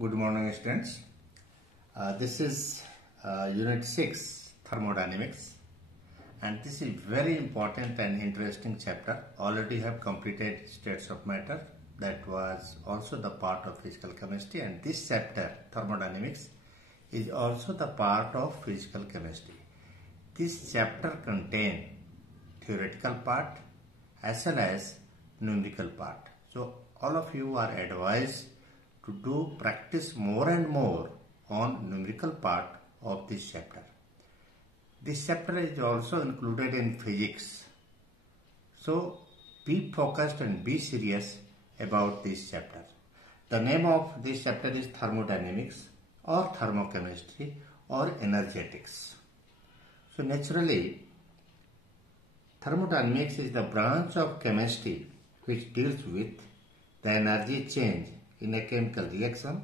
Good morning, students. This is Unit 6, Thermodynamics, and this is very important and interesting chapter. Already have completed states of matter. That was also the part of physical chemistry, and this chapter, Thermodynamics, is also the part of physical chemistry. This chapter contains theoretical part as well as numerical part. So all of you are advised to do practice more and more on numerical part of this chapter. This chapter is also included in physics. So be focused and be serious about this chapter. The name of this chapter is Thermodynamics or Thermochemistry or Energetics. So naturally, Thermodynamics is the branch of chemistry which deals with the energy change in a chemical reaction,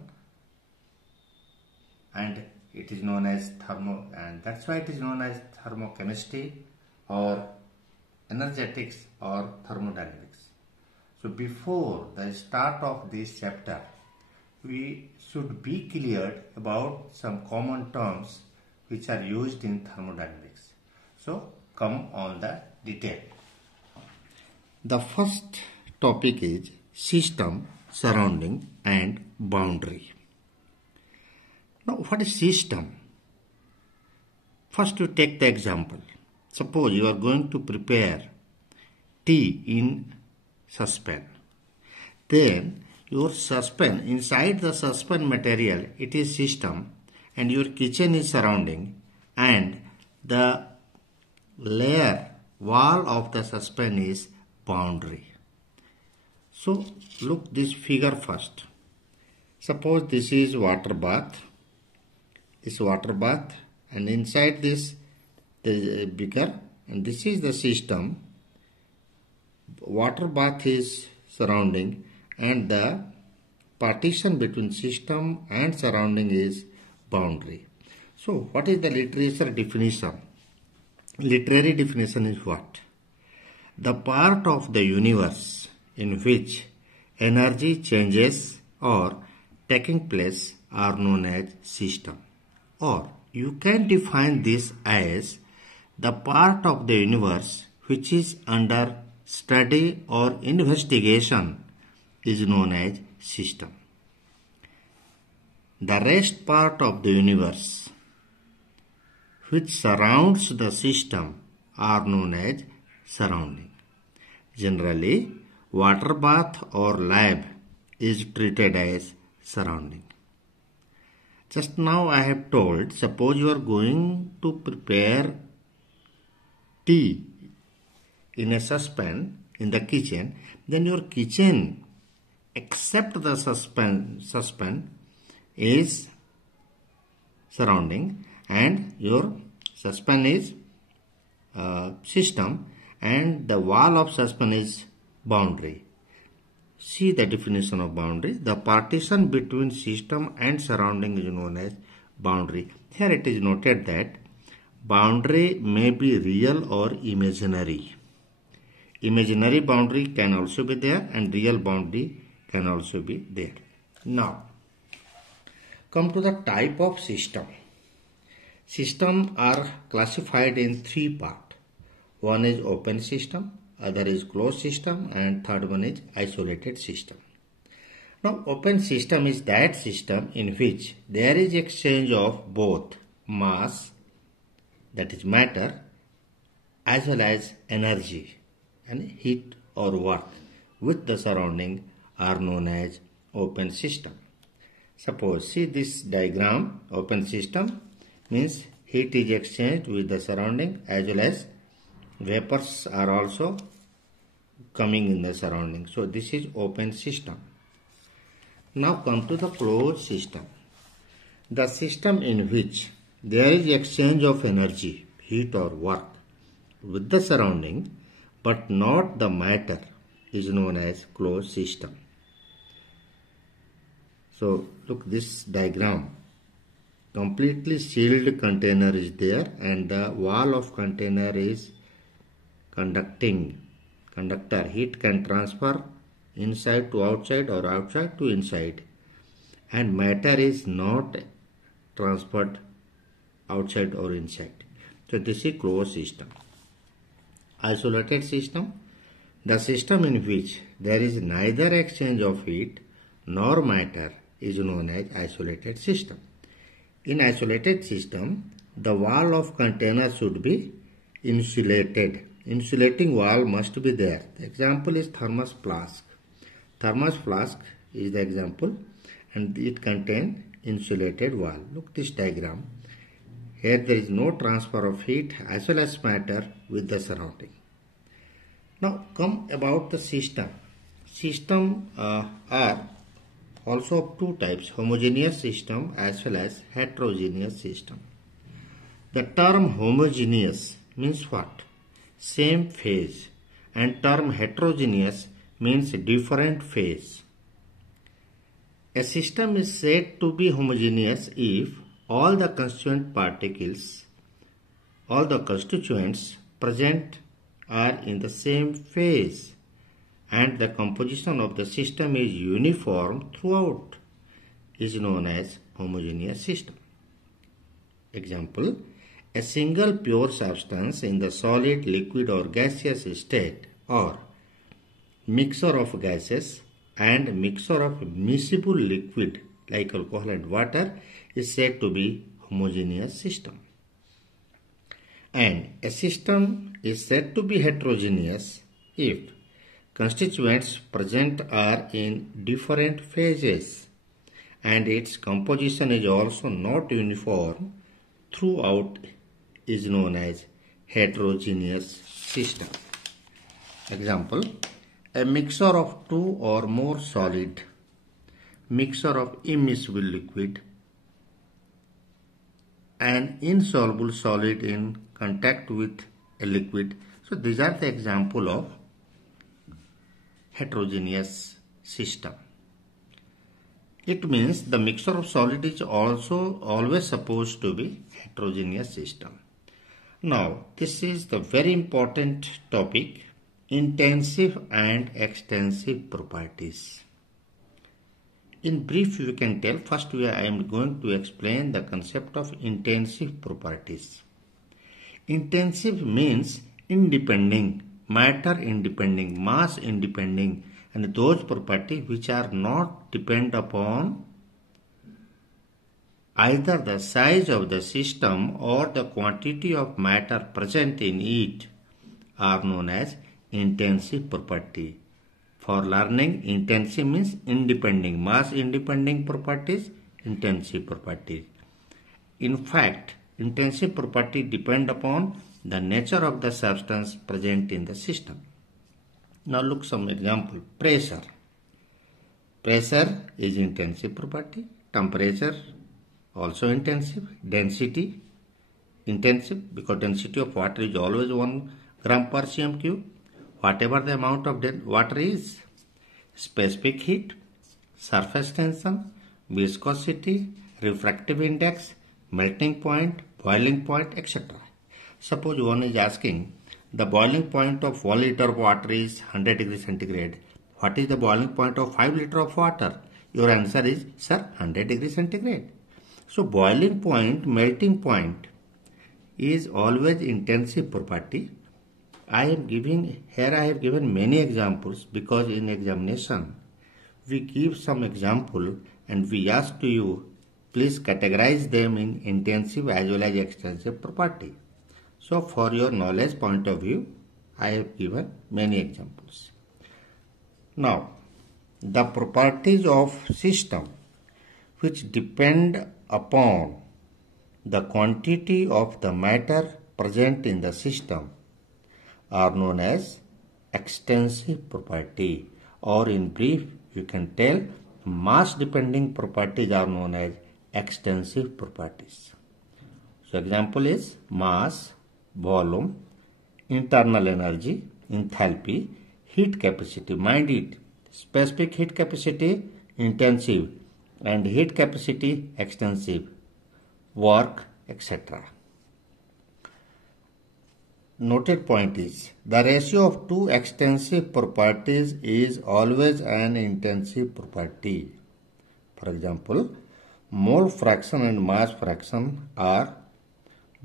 and it is known as and that's why it is known as thermochemistry or energetics or thermodynamics. So before the start of this chapter, we should be cleared about some common terms which are used in thermodynamics. So come on the detail. The first topic is system, surrounding and boundary. Now what is system? First you take the example. Suppose you are going to prepare tea in saucepan. Then your saucepan, inside the saucepan material, it is system, and your kitchen is surrounding, and the layer wall of the saucepan is boundary. So look this figure first. Suppose this is water bath. This water bath, and inside this there is a beaker, and this is the system. Water bath is surrounding, and the partition between system and surrounding is boundary. So what is the literature definition? Literary definition is what? The part of the universe in which energy changes or taking place are known as system. Or you can define this as the part of the universe which is under study or investigation is known as system. The rest part of the universe which surrounds the system are known as surrounding. Generally, water bath or lab is treated as surrounding. Just now I have told, suppose you are going to prepare tea in a saucepan in the kitchen, then your kitchen except the saucepan is surrounding, and your saucepan is system, and the wall of saucepan is boundary. See the definition of boundary. The partition between system and surrounding is known as boundary. Here it is noted that boundary may be real or imaginary. Imaginary boundary can also be there, and real boundary can also be there. Now, come to the type of system. Systems are classified in three parts. One is open system, other is closed system, and third one is isolated system. Now open system is that system in which there is exchange of both mass, that is matter, as well as energy and heat or work with the surrounding are known as open system. Suppose see this diagram. Open system means heat is exchanged with the surrounding, as well as vapors are also coming in the surrounding. So this is open system. Now come to the closed system. The system in which there is exchange of energy, heat or work with the surrounding but not the matter is known as closed system. So look this diagram. Completely sealed container is there, and the wall of container is conductor. Heat can transfer inside to outside or outside to inside, and matter is not transferred outside or inside. So this is closed system. Isolated system, the system in which there is neither exchange of heat nor matter is known as isolated system. In isolated system, the wall of container should be insulated. Insulating wall must be there. The example is thermos flask. Thermos flask is the example, and it contains insulated wall. Look this diagram. Here there is no transfer of heat as well as matter with the surrounding. Now come about the system. System are also of two types, homogeneous system as well as heterogeneous system. The term homogeneous means what? Same phase, and term heterogeneous means different phase. A system is said to be homogeneous if all the constituent particles, all the constituents present are in the same phase and the composition of the system is uniform throughout, is known as homogeneous system. Example, a single pure substance in the solid, liquid or gaseous state, or mixture of gases and mixture of miscible liquid like alcohol and water is said to be homogeneous system. And a system is said to be heterogeneous if constituents present are in different phases and its composition is also not uniform throughout, is known as heterogeneous system. Example, a mixture of two or more solid, mixture of immiscible liquid, an insoluble solid in contact with a liquid. So these are the example of heterogeneous system. It means the mixture of solid is also always supposed to be heterogeneous system. Now this is the very important topic, intensive and extensive properties. In brief, you can tell, first I am going to explain the concept of intensive properties. Intensive means independent, matter independent, mass independent, and those properties which are not depend upon either the size of the system or the quantity of matter present in it are known as intensive property. For learning, intensive means independent, mass independent properties, intensive properties. In fact, intensive property depend upon the nature of the substance present in the system. Now look some example. Pressure. Pressure is intensive property. Temperature also intensive. Density intensive because density of water is always 1 gram per cm cube. Whatever the amount of water is. Specific heat, surface tension, viscosity, refractive index, melting point, boiling point, etc. Suppose one is asking, the boiling point of 1 liter of water is 100 degrees centigrade. What is the boiling point of 5 liter of water? Your answer is, sir, 100 degrees centigrade. So boiling point, melting point is always intensive property. I have given many examples because in examination we give some example and we ask to you, please categorize them in intensive as well as extensive property. So for your knowledge point of view, I have given many examples. Now, the properties of system which depend upon the quantity of the matter present in the system are known as extensive property, or in brief you can tell mass depending properties are known as extensive properties. So example is mass, volume, internal energy, enthalpy, heat capacity. Mind it, specific heat capacity intensive and heat capacity extensive, work, etc. Noted point is, the ratio of two extensive properties is always an intensive property. For example, mole fraction and mass fraction are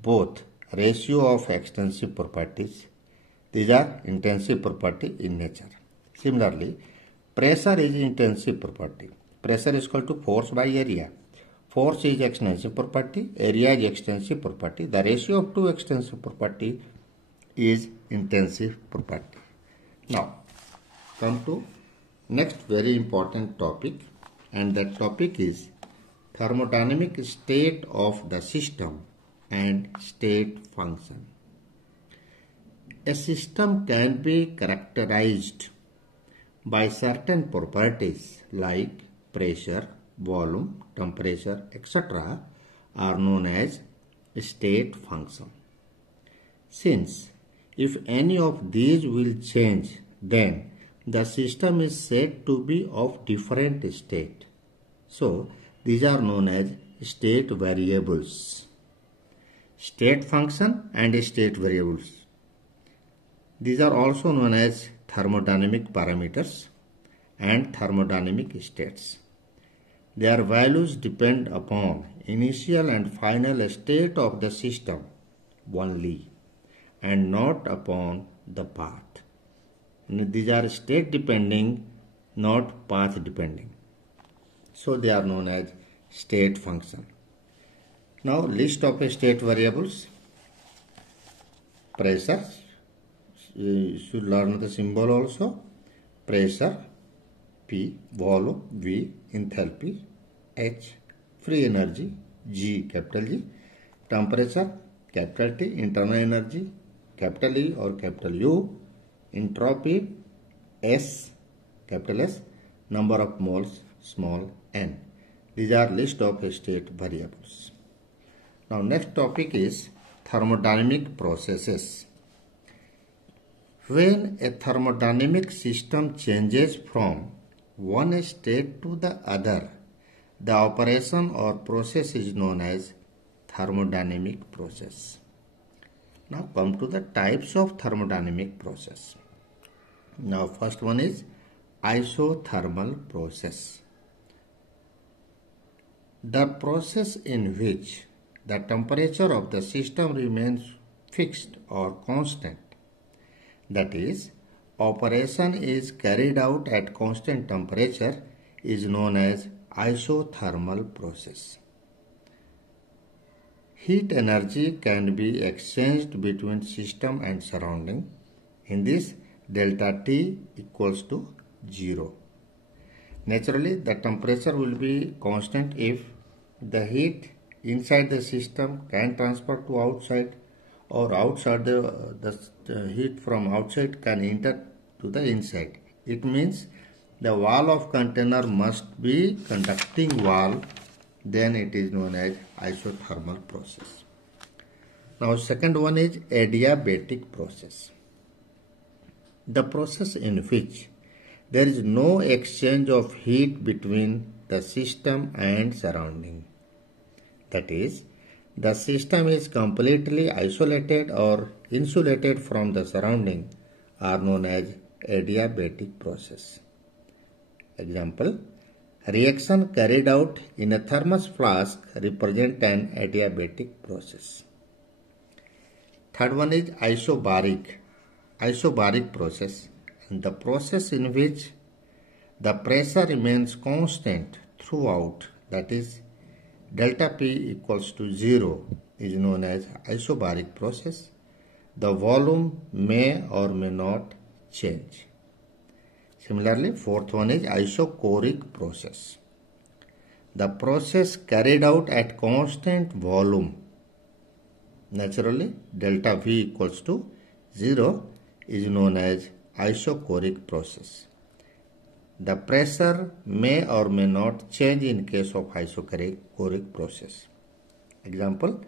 both ratio of extensive properties. These are intensive property in nature. Similarly, pressure is intensive property. Pressure is equal to force by area. Force is extensive property, area is extensive property. The ratio of two extensive property is intensive property. Now, come to next very important topic, and that topic is thermodynamic state of the system and state function. A system can be characterized by certain properties like pressure, volume, temperature, etc. are known as state function. Since if any of these will change, then the system is said to be of different state. So, these are known as state variables. State function and state variables. These are also known as thermodynamic parameters and thermodynamic states. Their values depend upon initial and final state of the system only and not upon the path. These are state depending, not path depending. So they are known as state function. Now list of state variables. Pressure, you should learn the symbol also. Pressure, P, volume, V, enthalpy, H, free energy, G, capital G, temperature, capital T, internal energy, capital E or capital U, entropy, S, capital S, number of moles, small n. These are list of state variables. Now next topic is thermodynamic processes. When a thermodynamic system changes from one state to the other, the operation or process is known as thermodynamic process. Now come to the types of thermodynamic process. Now first one is isothermal process. The process in which the temperature of the system remains fixed or constant. That is, operation is carried out at constant temperature is known as isothermal process. Heat energy can be exchanged between system and surrounding. In this, delta T equals to 0. Naturally, the temperature will be constant if the heat inside the system can transfer to outside, or outside the heat from outside can enter to the inside. It means the wall of container must be conducting wall, then it is known as isothermal process. Now second one is adiabatic process. The process in which there is no exchange of heat between the system and surrounding. That is, the system is completely isolated or insulated from the surrounding are known as adiabatic process. Example, reaction carried out in a thermos flask represent an adiabatic process. Third one is isobaric process, and the process in which the pressure remains constant throughout, that is delta P equals to 0 is known as isobaric process. The volume may or may not change. Similarly, fourth one is isochoric process. The process carried out at constant volume. Naturally, delta V equals to 0 is known as isochoric process. The pressure may or may not change in case of isochoric process. Example,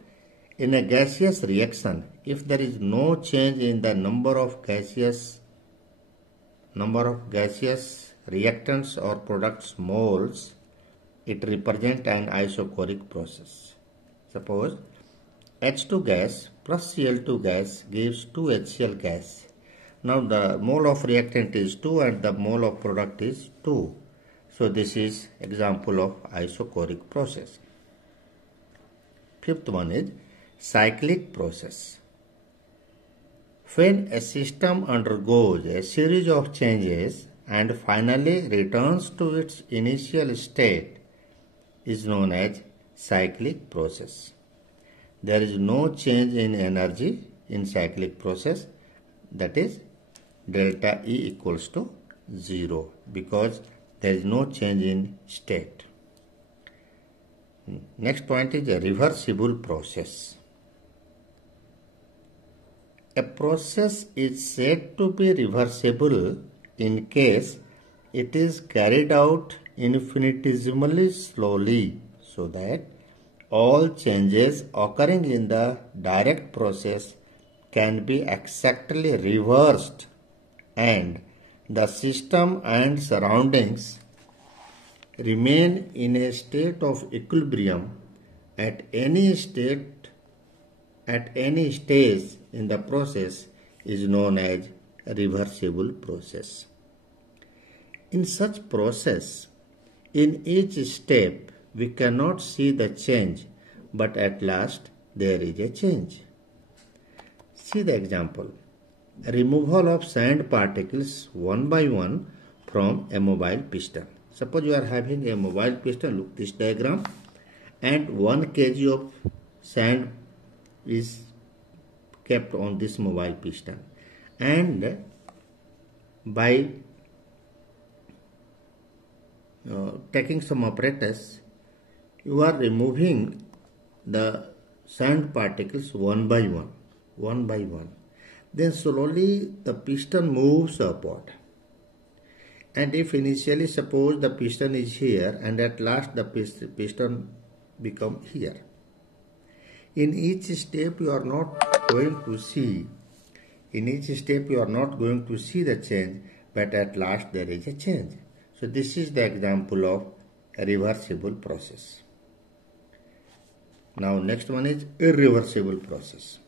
in a gaseous reaction, if there is no change in the number of gaseous reactants or products moles, it represents an isochoric process. Suppose H2 gas plus Cl2 gas gives 2HCl gas. Now the mole of reactant is 2 and the mole of product is 2. So this is example of isochoric process. Fifth one is cyclic process. When a system undergoes a series of changes and finally returns to its initial state is known as cyclic process. There is no change in energy in cyclic process, that is delta E equals to 0 because there is no change in state. Next point is a reversible process. A process is said to be reversible in case it is carried out infinitesimally slowly so that all changes occurring in the direct process can be exactly reversed and the system and surroundings remain in a state of equilibrium at any stage in the process is known as a reversible process. In such process, in each step we cannot see the change, but at last there is a change. See the example. Removal of sand particles one by one from a mobile piston. Suppose you are having a mobile piston, look this diagram, and 1 kg of sand is kept on this mobile piston, and by taking some apparatus you are removing the sand particles one by one. Then slowly the piston moves upward. And if initially suppose the piston is here and at last the piston become here. In each step you are not going to see the change, but at last there is a change. So this is the example of a reversible process. Now next one is irreversible process.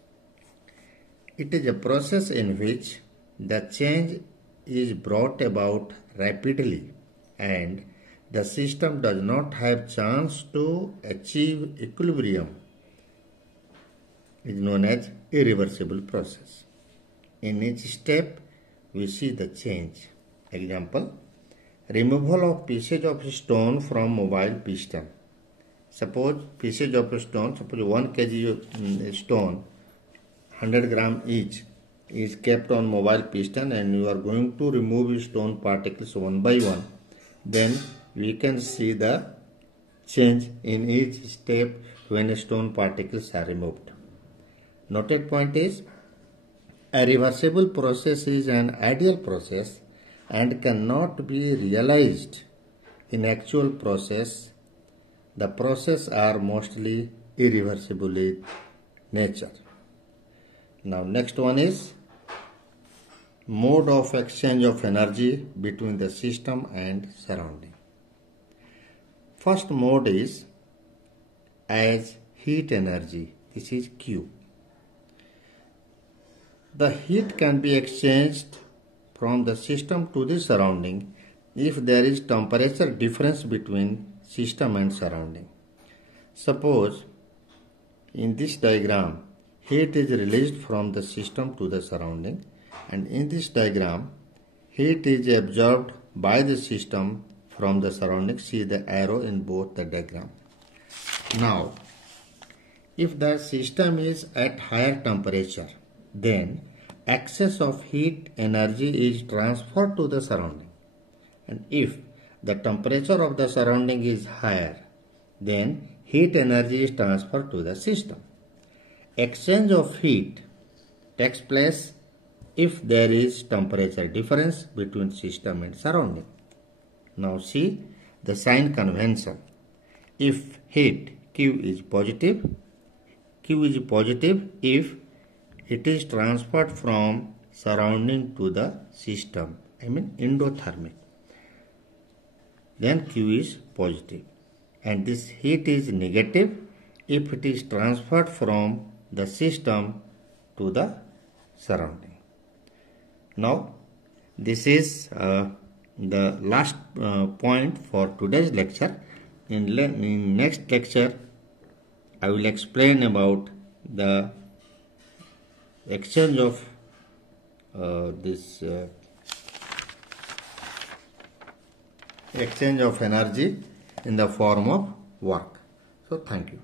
It is a process in which the change is brought about rapidly and the system does not have chance to achieve equilibrium. It is known as irreversible process. In each step we see the change. Example, removal of pieces of stone from mobile piston. Suppose pieces of stone, suppose 1 kg stone, 100 gram each is kept on mobile piston and you are going to remove stone particles one by one. Then we can see the change in each step when stone particles are removed. Noted point is, a reversible process is an ideal process and cannot be realized in actual process. The processes are mostly irreversible in nature. Now next one is mode of exchange of energy between the system and surrounding. First mode is as heat energy. This is Q. The heat can be exchanged from the system to the surrounding if there is temperature difference between system and surrounding. Suppose in this diagram heat is released from the system to the surrounding, and in this diagram heat is absorbed by the system from the surrounding. See the arrow in both the diagram. Now if the system is at higher temperature, then excess of heat energy is transferred to the surrounding, and if the temperature of the surrounding is higher, then heat energy is transferred to the system. Exchange of heat takes place if there is temperature difference between system and surrounding. Now see the sign convention. If heat Q is positive if it is transferred from surrounding to the system, endothermic, then Q is positive. And this heat is negative if it is transferred from the system to the surrounding. Now this is the last point for today's lecture. In next lecture, I will explain about the exchange of exchange of energy in the form of work. So thank you.